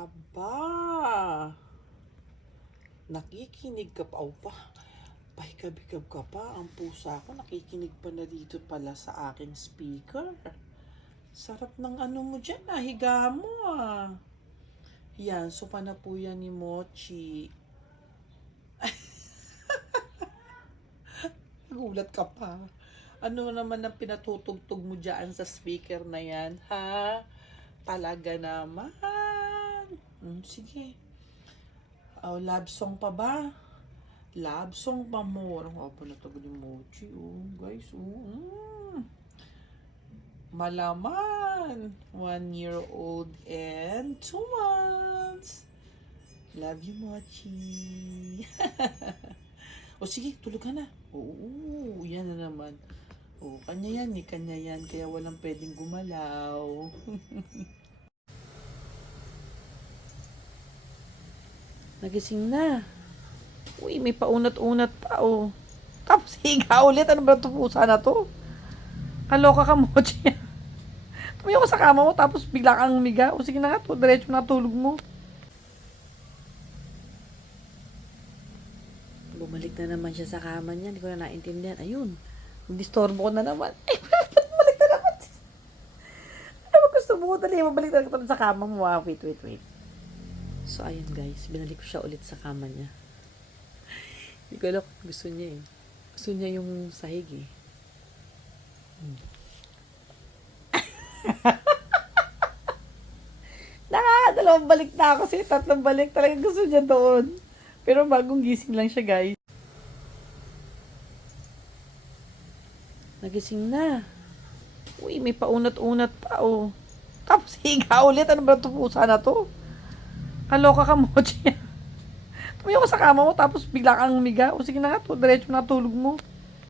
Aba, nakikinig ka pa. O pa, pahikab-hikab ka pa. Ang pusa ko, nakikinig pa na dito pala sa aking speaker. Sarap ng ano mo dyan, higa mo ah. Yan, sopa na po yan ni Mochi. Nagulat ka pa. Ano naman ang pinatutugtog mo dyan sa speaker na yan, ha? Talaga naman. Sige. Oh, love song pa ba? Love song pa mo. Ang apa na tagal yung Mochi, guys, Malaman. 1-year-old and 2 months. Love you, Mochi. O sige, tulog ka na. Oo, yan na naman. Kanya yan, kanya yan. Kaya walang pwedeng gumalaw. Nagising na. Uy, may paunat-unat pa, Tapos higa ulit. Ano ba ito pusa na to? Kaloka ka, Mochi. Tumayo ka sa kama mo, tapos bigla kang humiga. Sige na nga, diretso na tulog mo. Bumalik na naman siya sa kama niya. Hindi ko na naintindihan. Ayun. Disturbo ko na naman. Ba't bumalik na naman? Ano ba gusto mo? Dali, mabalik na naman sa kama mo. Wait. So, ayun guys. Binalik ko siya ulit sa kama niya. Hindi ko alam kung gusto niya eh. Gusto niya yung sahig eh. Nakakadalawang balik na ako kasi 3 balik talaga gusto niya doon. Pero bagong gising lang siya, guys. Nagising na. Uy, may paunat-unat pa, Tapos higa ulit. Ano ba ito pusa na to? Kaloka ka, Mochi. Tumayo ka sa kama mo, tapos bigla kang humiga. Sige na nga, diretso na tulog mo.